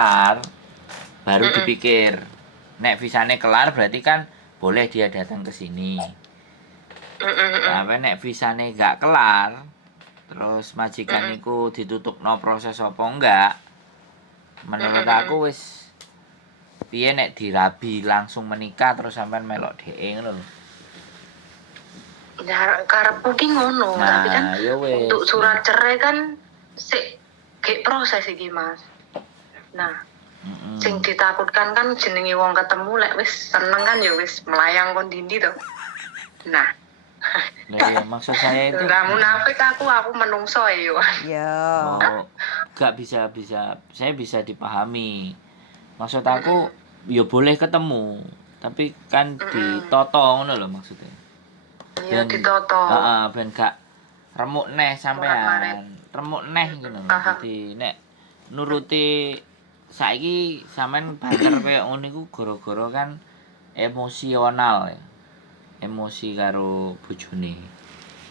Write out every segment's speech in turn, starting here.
kelar baru dipikir. Nek visane kelar berarti kan boleh dia datang ke sini. Tapi nek visane gak kelar, terus majikan niku ditutupno proses apa enggak? Menurut aku wis piye nek dirabi langsung menikah terus sampean melok dhek ngono lho. Ya karepku ki ngono, tapi kan ya wis. untuk surat cerai kan sik kayak proses iki, Mas. Nah, sing ditakutkan kan jenenge wong ketemu lek wis seneng kan ya wis melayang kon dindi to. Nah. Ya, maksud saya itu enggak munafik aku menungso ya. Ya. Oh, gak bisa saya bisa dipahami. Maksud aku ya boleh ketemu, tapi kan ditoto ngono lho maksudnya. Iya ditoto. Heeh, ben gak remuk neh sampean. Remuk neh ngono. Dadi nek nuruti saiki sampean banter koyo ngono iku gara-gara kan emosional ya. Emosi karo bojone.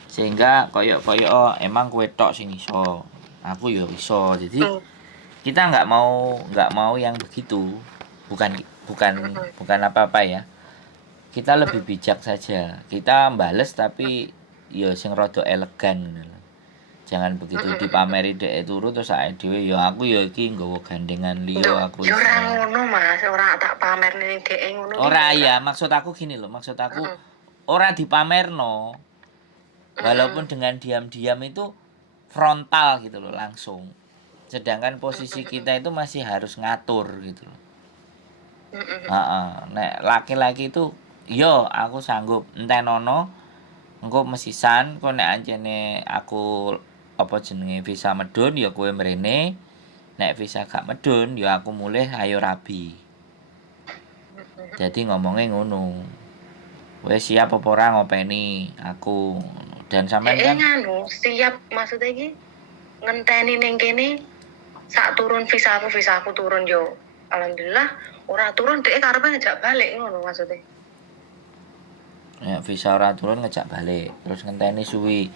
Sehingga koyo emang kowe tok sing iso. Aku ya iso. Jadi kita nggak mau yang begitu. Bukan apa-apa ya. Kita lebih bijak saja. Kita bales tapi ya sing rada elegan ngono. Jangan begitu dipameri dhek turu terus awake dhewe ya aku ya iki nggawa gandengan liya aku. Ya ora ngono Mas, ora tak pamerni dhek ngono. Ora ya, maksud aku gini loh, maksud aku ora dipamerno. Walaupun dengan diam-diam itu frontal gitu loh langsung. Sedangkan posisi kita itu masih harus ngatur gitu loh. Nek laki-laki itu yo aku sanggup entenono engko mesisan kok nek ancene aku apa jenenge visa medun ya kowe mrene, nek visa gak medun ya aku mulih ayo rabi. Jadi ngomongnya ngono. Wes siap apa ora ngopeni aku dan sampean kan nganu siap maksudnya iki ngenteni ning kene sak turun visa aku turun yo. Alhamdulillah ora turun dhek karepe ngejak balik ngono maksudnya. Ya visa ora turun ngejak balik terus ngenteni suwi.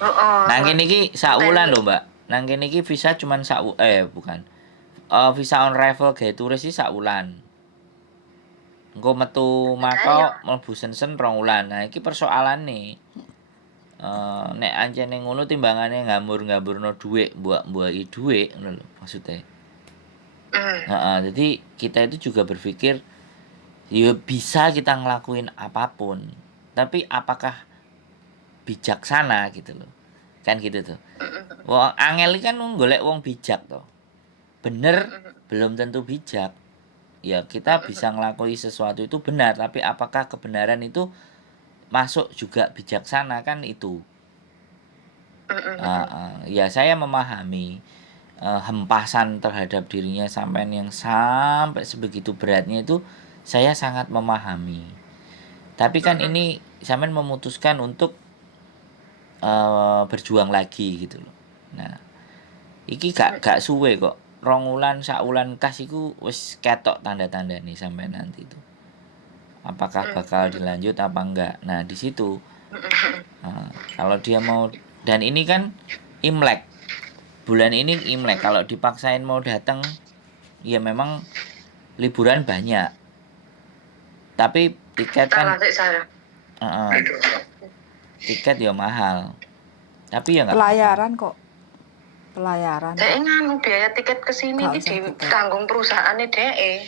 Nang kene iki sak wulan lho, Mbak. Nang kene iki visa cuman bukan. Visa on arrival gawe turis iki sak wulan. Engko metu mako mlebu sensen 2 wulan. Nah, iki persoalane. Nek ancene ngono timbangane ngambur-ngamburno dhuwit, mbok-mboki dhuwit ngono lho maksude. Jadi kita itu juga berpikir ya bisa kita ngelakuin apapun. Tapi apakah bijaksana gitu loh. Kan gitu tuh. Wong angel kan golek wong bijak toh. Bener belum tentu bijak. Ya kita bisa ngelakuin sesuatu itu benar, tapi apakah kebenaran itu masuk juga bijaksana kan itu. Ya saya memahami hempasan terhadap dirinya sampean yang sampai sebegitu beratnya itu saya sangat memahami. Tapi kan ini sampean memutuskan untuk berjuang lagi gitu loh. Nah, iki gak suwe kok. 2 wulan, 1 wulan kas iku wis ketok tanda-tandane sampai nanti itu. Apakah bakal dilanjut apa enggak. Nah, di situ kalau dia mau dan ini kan Imlek. Bulan ini Imlek kalau dipaksain mau datang ya memang liburan banyak. Tapi tiket kan tiket ya mahal. Tapi ya enggak pelayaran kok. Pelayaran. Dek nganu biaya tiket ke sini iki ditanggung perusahaane dek.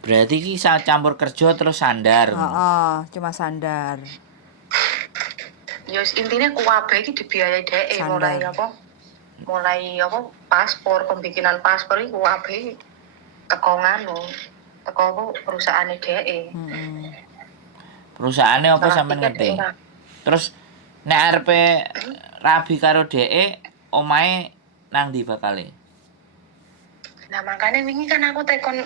Berarti iki campur kerja terus sandar. Cuma sandar. Ya intinya kuwabe iki dibiayai dek mulai apa paspor, pembikinan paspor iki kuwabe teko perusahaane dek. Perusahaane apa sampean ngerti? Terus nek arepe rabi karo dhek omahe nang ndi bakale? Nah, makane wingi kan aku tekon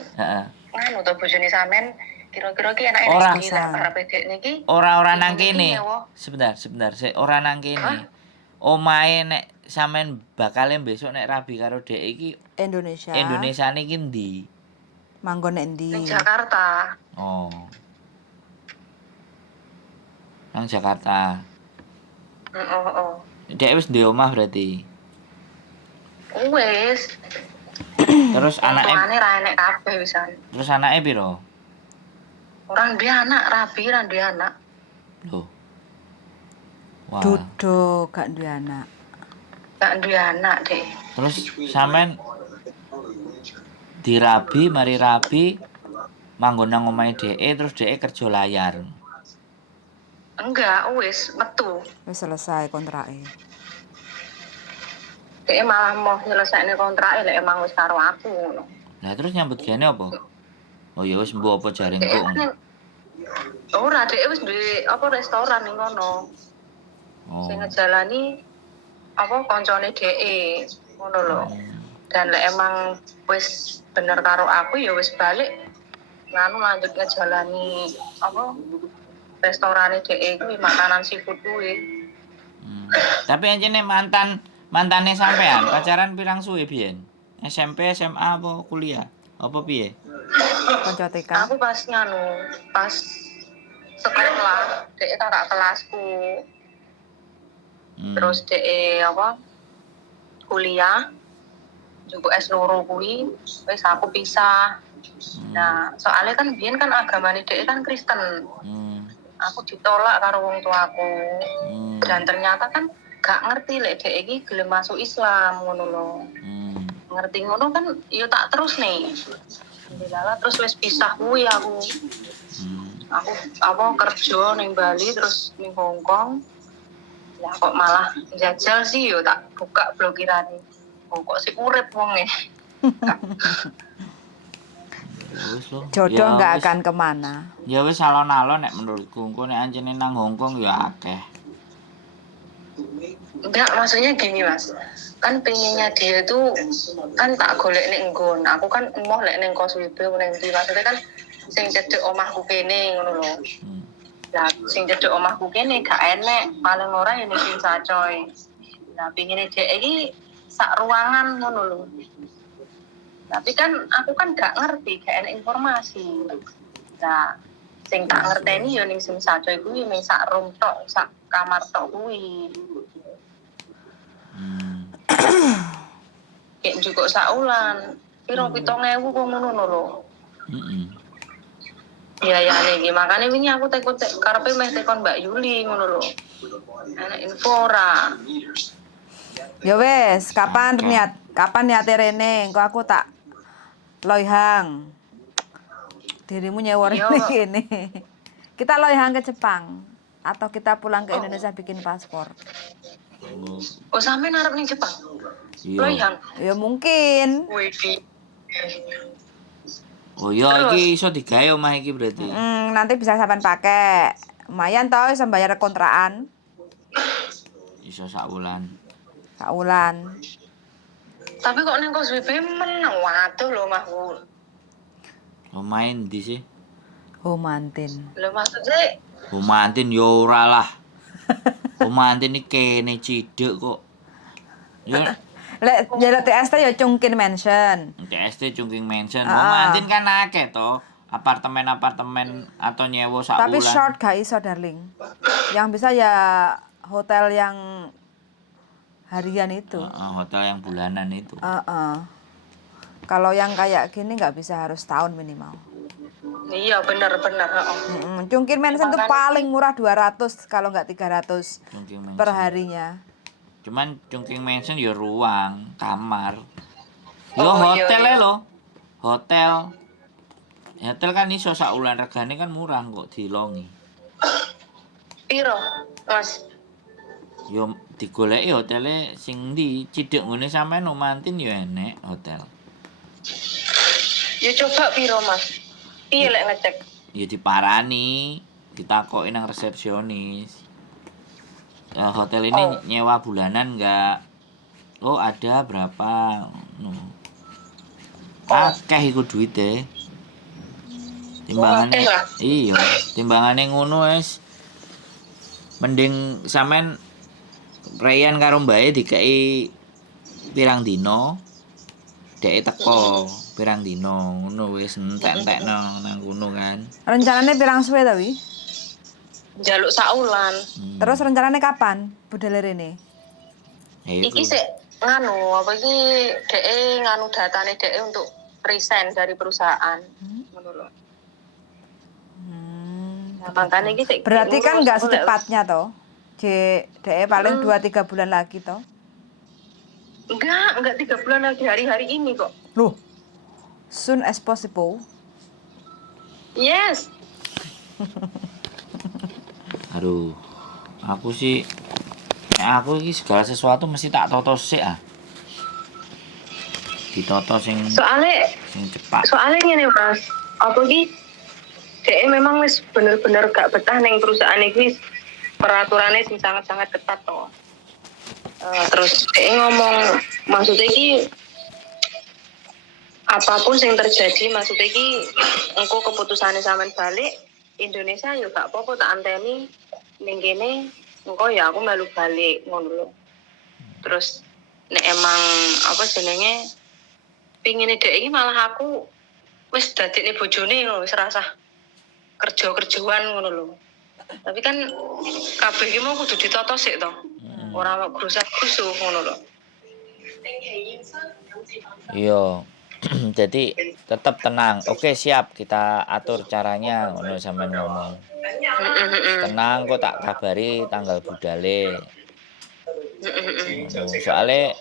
nganu to bojone sampean kira-kira ki enake iki arepe dhek niki. Ora nang kene. Sebentar, sik ora nang kene. Omahe nek sampean bakale besok nek rabi karo dhek iki Indonesia. Indonesiane iki ndi? Manggon nek ndi? Ning Jakarta. Oh. Nang Jakarta. Dek wis ndek omah berarti. Wis. Terus anaknya Tuane ra enek kabeh wisan. terus anaknya piro? Orang dia anak rabi, orang dia anak. Loh. Wah. Duduk gak duwe anak. Gak duwe anak, Dek. Terus sampean dirabi, mari rabi manggon nang omahe dhek terus dhek kerja layar. Enggak, wis metu. Wis selesai kontrake. Dek malah mau nyelesaine kontrake lek emang wis karo aku ngono. Lah terus nyambut gene apa? Oh ya wis mbok apa jare Dek engko. kan ora dek wis duwe apa restoran ning kono. Oh. Sing ngejalani apa koncone dhek ngono lho. Dan lek emang wis bener karo aku ya wis balik nganu lanjut ngejalani apa restorane dhek kuwi makanan seafood kuwi. Tapi anjene mantane sampean pacaran pirang suwe biyen? SMP, SMA apa kuliah? Apa piye? Kanca TK. Aku pas nganu, pas sekolah, dhek kakak kelasku. Terus dhek apa? Kuliah. Juga S2 kuwi wis aku pisah. Nah, soalnya kan biyen kan agamane dhek kan Kristen. Aku ditolak karo wong tuaku. Dan ternyata kan gak ngerti lek dhek iki gelem masuk Islam ngono lho. Ngerti ngono kan ya tak terus nih. Alhamdulillah terus wis pisah kuwi aku. Aku apa kerja ning Bali terus ning Hong Kong. Ya kok malah jajal sih yo tak buka blokirane. Oh, kok sih urip wonge. Wis lho. Jodoh Ya nggak wis. akan kemana. Ya wis alon-alon nek menurutku engko nek anjene nang Hongkong ya akeh. Enggak, maksudnya gini Mas. Kan pengennya dia tuh kan tak golek ning nggon. Aku kan emoh lek ning kos wibe ning ndi. Maksudnya kan sing cedhek omahku kene ngono lho. Lah sing cedhek omahku kene gak enek, paling ora ya ning Sacoy. Nah, pengene dhek iki sak ruangan ngono lho. Tapi kan aku kan gak ngerti, gak enek informasi. Nah, sing tak ngerteni ya ning sing Sacoy kuwi mung sak room tok, sak kamar tok kuwi. Kayak juga saulan, piro 7.000 kok ngono lho. Iya ya nih, makanya ini aku tekun karepe meh tekon Mbak Yuli ngono lho. Ana info ora. Ya wes, kapan niate rene? Engko aku tak loihang. Dirimu nyewa Yo. rene kene. Kita loihang ke Jepang atau kita pulang ke Indonesia bikin paspor. Oh sampe arep ning Jepang. Iya. Loyang. Ya mungkin. Wih. Oh iya iki iso digawe omah iki berarti. Nanti bisa sampean pakai. Lumayan toh bisa bayar kontrakan Iso sak wulan. saulan. Tapi kok ning kos WP meneng waduh lho Mahku. Lumayan ndi sih? Homantin. Lho maksudnya Romantin yo ora lah. Romantin iki kene cidek kok. Ya Lek jaluk TST ya Cungkin Mansion. TST Chungking Mansion. Romantin kan akeh to. Apartemen-apartemen atau nyewa sak Tapi wulan. short gak iso darling. Yang bisa ya hotel yang harian itu. Hotel yang bulanan itu. Kalau yang kayak gini nggak bisa harus tahun minimal. iya bener. Cungkin Mansion itu paling murah 200 kalau nggak 300 Chungking Mansion. per harinya. Cuman Chungking Mansion ya ruang, kamar. Yo Oh, hotel iya. lo. Hotel. Hotel kan iso sak wulan regane kan murah kok dilongi. Piro, Mas? Yo digoleki hotele sing ndi cidhek ngene sampean Romantin yo enek hotel. Ya coba piro, Mas? Piye lek ngecek? Ya diparani, ditakoki nang resepsionis. Hotel ini nyewa bulanan enggak? Oh, ada berapa? Akeh iku duite. Timbangane. Akeh lah. Iya, timbangane ngono wis. Mending sampean Rayan karo mbae dikai pirang dino. Dek teko pirang dino ngono wis entek-entekno nang kono kan. Rencananya pirang suwe ta wi? Jaluk saulan. Terus rencananya kapan budal rene? Itu. Iki sik nganu apa iki DE nganu datane DE untuk resign dari perusahaan. Ngono lho. Nah, makanya iki sik Berarti kan nggak ngurus, lek secepatnya toh. DE paling 2-3 bulan lagi toh. Enggak 3 bulan lagi hari-hari ini kok. Loh. Soon as possible. Yes. Aduh, aku sih aku iki segala sesuatu mesti tak toto sik ah. Ditoto sing Soalnya cepat. ngene Mas, apa iki DE memang wis bener-bener gak betah ning perusahaan iki wis peraturannya sing sangat-sangat ketat toh. Terus DE ngomong maksudnya iki apapun yang terjadi maksudnya iki engko keputusannya sampean balik Indonesia yo gak apa-apa tak anteni ning kene engko ya aku melu balik ngono lho. Terus nek emang apa jenenge pingine dhek iki malah aku wis dadekne bojone ngono wis rasah kerja-kerjaan ngono lho. Tapi kan kabeh iki mau kudu ditata sik to. Ora kok grusak-grusuh ngono lho. Iya. Jadi tetap tenang. Oke, siap, kita atur caranya ngono sampean ngomong. Tenang kok tak kabari tanggal budale. Soalnya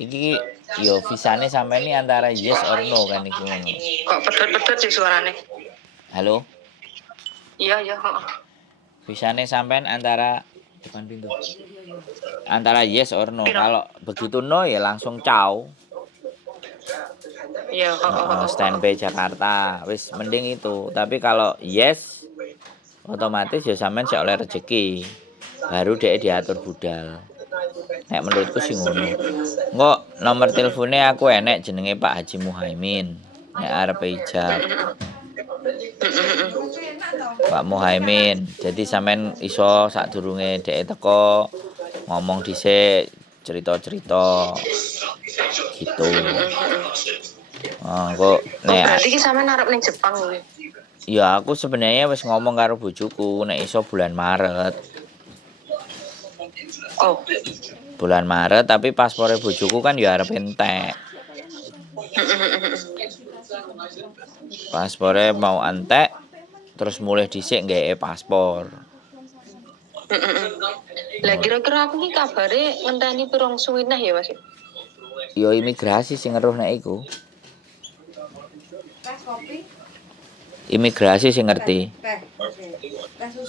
iki yo visane sampean ini antara yes or no kan iki ngono. Kok pedot-pedot sih suarane. Halo? Iya, heeh. Visane sampean antara depan pintu. Antara yes or no. Kalau begitu no ya langsung ciao. Iya, Standby Jakarta. Wis mending itu. Tapi kalau yes otomatis ya sampean sik oleh rezeki. Baru dhek diatur budal. Nek menurutku sih ngono. Engko nomor teleponnya aku enek jenenge Pak Haji Muhaimin. Nek arep ijab. Pak Muhaimin. Jadi sampean iso sadurunge dhek teko ngomong dhisik cerita-cerita gitu. Kok nek berarti ki sampean arep ning Jepang kuwi. Ya aku sebenarnya wis ngomong karo bojoku nek iso bulan Maret. Oh. Bulan Maret tapi paspore bojoku kan ya arep entek. Paspore mau entek terus mulai dhisik nggae paspor. Lah kira-kira aku ki kabare ngenteni pirang suwinah ya Mas. Yo imigrasi sing ngeruh nek iku. Imigrasi sih ngerti.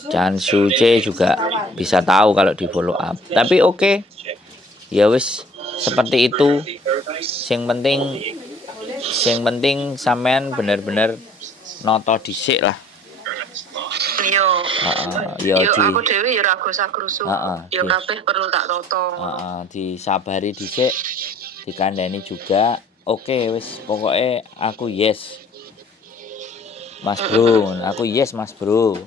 Chan Suce juga bisa tahu kalau di follow up. Tapi oke. Ya wis seperti itu. Sing penting sampean bener-bener noto dhisik lah. Yo aku dhewe ya ora gosah-grusu. Yo kabeh perlu tak toto. Disabari dhisik, dikandani juga. Oke wis pokoknya aku yes. Mas Bro, aku yes Mas Bro.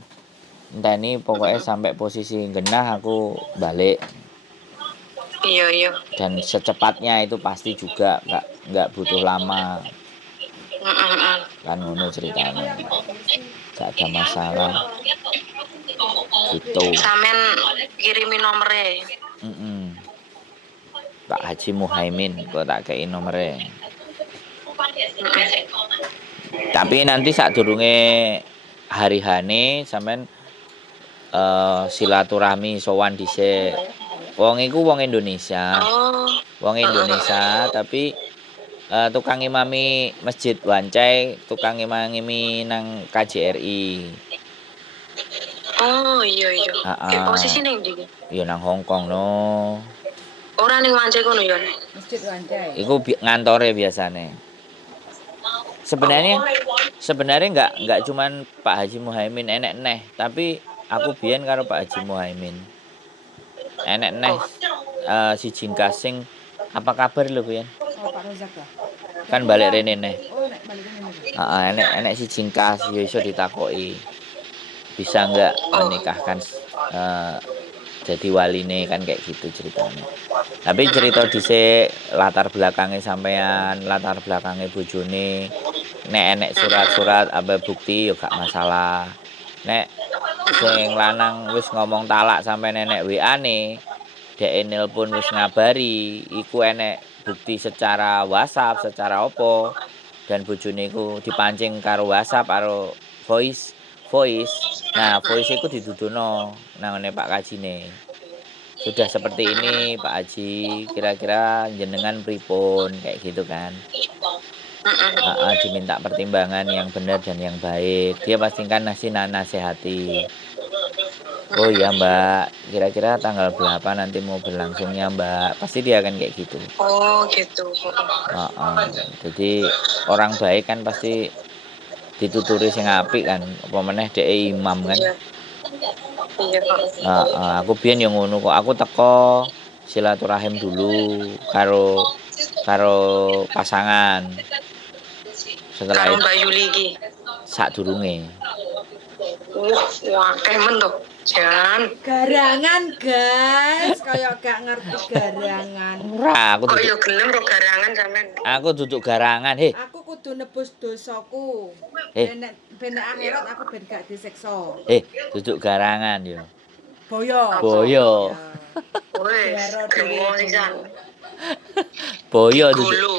Entah ini pokoknya sampai posisi genah aku balik. Iya. Dan secepatnya itu pasti juga nggak butuh lama. Kan ngono ceritanya. Gak ada masalah. Gitu. Sampean kirimi nomere. Pak Haji Muhaimin kok tak kei nomere. Tapi nanti saat durunge hari hane sampean silaturahmi sowan dhisik. Wong iku wong Indonesia. Wong Indonesia tapi tukang imami Masjid Wancai, tukang imami nang KJRI. Oh iya. Posisi ning ndi? Ya nang Hong Kong no. Ora ning Wancai kono ya. Masjid Wancai. Iku ngantore biasane. Sebenarnya enggak cuman Pak Haji Muhaimin enek neh, tapi aku biyen karo Pak Haji Muhaimin. Enek neh si Jingkasing apa kabar lho biyen? Oh, Pak Rozak lah. Kan balik rene neh. Oh, nek balik rene. Enek si Jingkas ya iso ditakoki. Bisa enggak menikahkan jadi waline kan kayak gitu ceritanya. Tapi cerita dhisik latar belakangnya sampean, latar belakangnya bojone. Nek enek surat-surat apa bukti yo gak masalah. Nek sing lanang wis ngomong talak sampai nenek WA-ne, Dek nelpon wis ngabari, iku enek bukti secara WhatsApp, secara opo. Dan bojone iku dipancing karo WhatsApp karo voice. Nah, voice iku didudono nangone Pak Kajine. Sudah seperti ini Pak Haji, kira-kira jenengan pripun kayak gitu kan. Diminta pertimbangan yang benar dan yang baik. Dia pastikan nasihati. Oh iya Mbak, kira-kira tanggal berapa nanti mau berlangsungnya Mbak? Pasti dia akan kayak gitu. Oh gitu. Jadi orang baik kan pasti dituturi sing apik kan, apa meneh dhek imam kan. Iya Aku biyen yo ngono kok. Aku teko silaturahim dulu karo pasangan. Setelah karo itu Mbak Yuli iki. sadurunge. Wah, kemen tuh. Jan. Garangan guys, kayak gak ngerti garangan. Ora, aku Kok duduk yo gelem ro garangan sampean. aku duduk garangan. Heh, Aku kudu nebus dosaku. Eh. Ben akhirat aku ben gak disiksa. duduk garangan yo. Boyo. Boyo. Wes, gremo sisan. Boyo duduk. Gulu.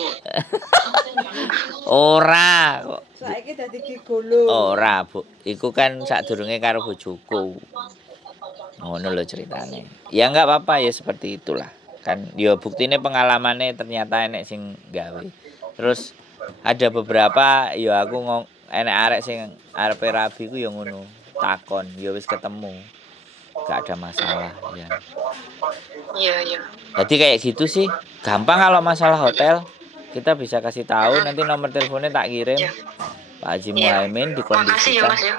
Ora kok. Saiki dadi gigolo. Ora, Bu. Iku kan sadurunge karo bojoku. Ngono lho ceritane. Ya enggak apa-apa ya seperti itulah. Kan ya buktine pengalamannya ternyata enek sing gawe. Terus ada beberapa ya aku enek arek sing arepe rabi ku ya ngono. Takon, ya wis ketemu. Gak ada masalah ya. Iya. Jadi kayak gitu sih. Gampang kalau masalah hotel. Kita bisa kasih tahu nanti nomor teleponnya tak kirim. Iya. Pak Haji Muhaimin Makasih ya dikondisikan. Mas ya.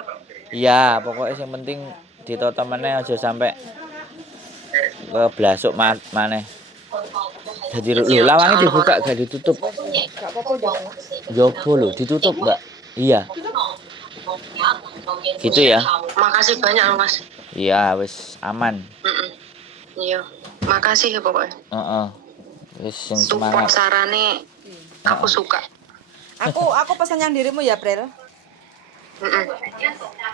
Iya, pokoknya yang penting ditoto meneh aja sampai keblasuk maneh. Jadi lho lawange dibuka gak ditutup. Gak apa-apa Jopo lho ditutup, Mbak. Iya. Gitu ya. Makasih banyak loh Mas. Iya, wis aman. Iya. Makasih ya pokoknya. Heeh. Wis sing Support semangat. sarane aku suka. Aku pesan yang dirimu ya, Pril. Mm-mm.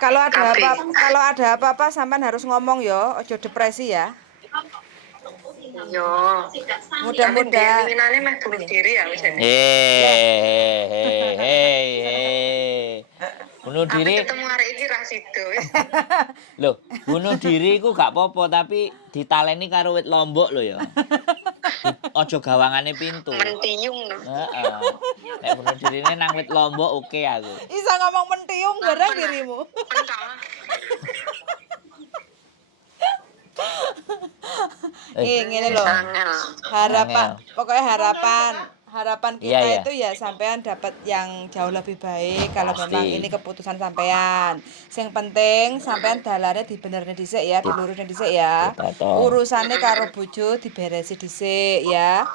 Kalau Kabeh. ada apa-apa sampean harus ngomong yo, ojo depresi ya. Yo. Mudah-mudahan. Minane meh bunuh diri ya wis. Bunuh diri. Ketemu hari ini ra sido. Loh, bunuh diri iku gak apa-apa tapi ditaleni karo wit lombok lho ya. Ojo gawangane pintu. Mentiung no. Heeh. Nek bunuh dirine nang wit lombok oke aku. Isa ngomong mentiung bareng dirimu. Ngene lho. Harapan kita Iya. itu ya sampean dapat yang jauh lebih baik kalau Pasti. memang ini keputusan sampean. Sing penting sampean dalane dibenerne dhisik ya, dilurusne dhisik ya. Betul. Urusane karo bojo diberesi dhisik ya.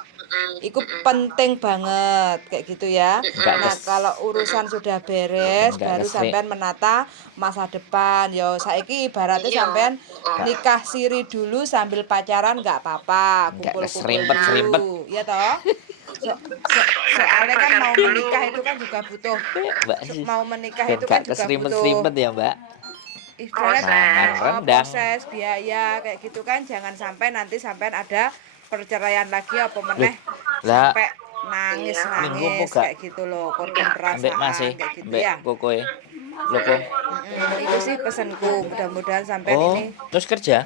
Iku penting banget kayak gitu ya. Nah, kalau urusan sudah beres baru sampean menata masa depan. Yo saiki ibaratnya sampean nikah siri dulu sambil pacaran nggak apa-apa, kumpul-kumpul dulu, ya toh? Soalnya kan mau menikah itu kan juga butuh. Mau menikah itu kan juga butuh. ya, Mbak. Proses biaya kayak gitu kan, jangan sampai nanti sampean ada perceraian lagi apa meneh sampai nangis kayak gitu loh, korban perasaan kayak gitu ya. Kokoe. Lho kok. Itu sih pesanku, mudah-mudahan sampean ini Terus kerja?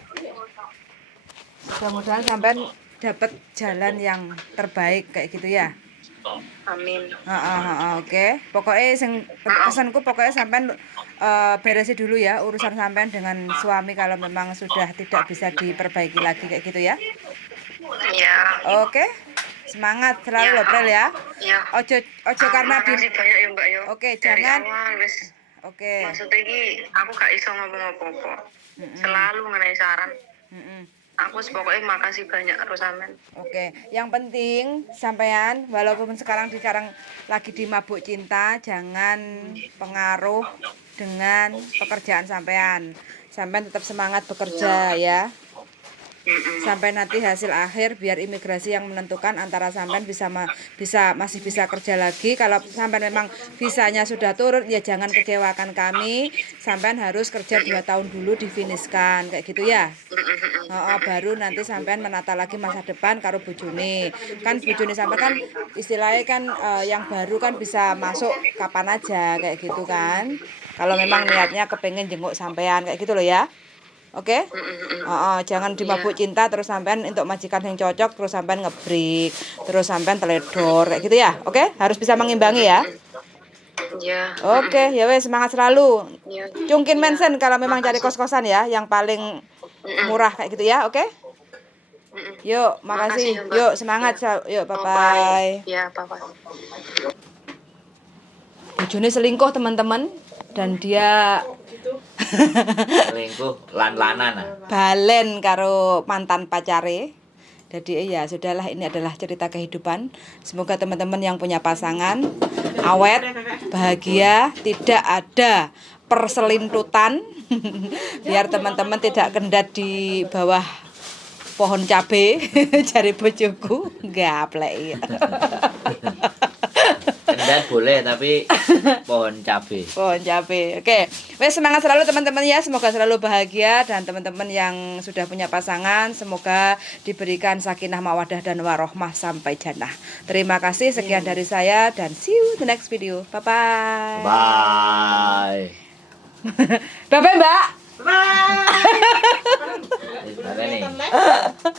mudah-mudahan sampean dapat jalan yang terbaik kayak gitu ya. Amin. Oke. Pokoknya pesanku pokoknya sampean beresi dulu ya urusan sampean dengan suami kalau memang sudah tidak bisa diperbaiki lagi kayak gitu ya. Iya. Oke. Semangat selalu loh, Prel ya. Iya. Ojo karena Makasih banyak ya Mbak yo. Oke, Dari jangan. awal, wis. Oke. Maksudnya iki aku gak iso ngomong apa-apa. Selalu ngenai saran. Aku pokoknya makasih banyak terus sampean. Oke, yang penting sampean walaupun sekarang lagi di mabuk cinta, jangan pengaruh dengan pekerjaan sampean. Sampean tetap semangat bekerja ya. sampai nanti hasil akhir biar imigrasi yang menentukan antara sampean masih bisa kerja lagi. Kalau sampean memang visanya sudah turun ya jangan kecewakan kami, sampean harus kerja 2 tahun dulu difiniskan kayak gitu ya. Baru nanti sampean menata lagi masa depan karo bojone. Kan bojone sampean kan istilahnya kan yang baru kan bisa masuk kapan aja kayak gitu kan. Kalau memang niatnya kepengen jenguk sampean kayak gitu loh ya. Oke? Jangan dimabuk cinta terus sampean untuk majikan yang cocok terus sampean ngebreak, terus sampean teledor kayak gitu ya. Oke? Harus bisa mengimbangi ya. Ya. Oke, ya wes semangat selalu. Ya. Cungkin mention kalau memang cari kos-kosan ya yang paling murah kayak gitu ya. Oke? Yuk, makasih. Makasih, Mbak. Yuk, semangat. Yuk, bye-bye. Ya, bye-bye. Bojone selingkuh teman-teman dan dia Selingkuh lan-lanan. balen karo mantan pacare. Jadi ya sudahlah, ini adalah cerita kehidupan. Semoga teman-teman yang punya pasangan awet, bahagia, tidak ada perselintutan. Biar teman-teman tidak kendat di bawah pohon cabe. Cari bojoku gaplek. Kendat boleh tapi pohon cabe. Pohon cabe. Oke. Wes semangat selalu teman-teman ya. Semoga selalu bahagia dan teman-teman yang sudah punya pasangan semoga diberikan sakinah mawadah dan warohmah sampai jannah. Terima kasih sekian dari saya dan see you the next video. Bye bye. Bye. Bye bye, Mbak. Bye. Nih.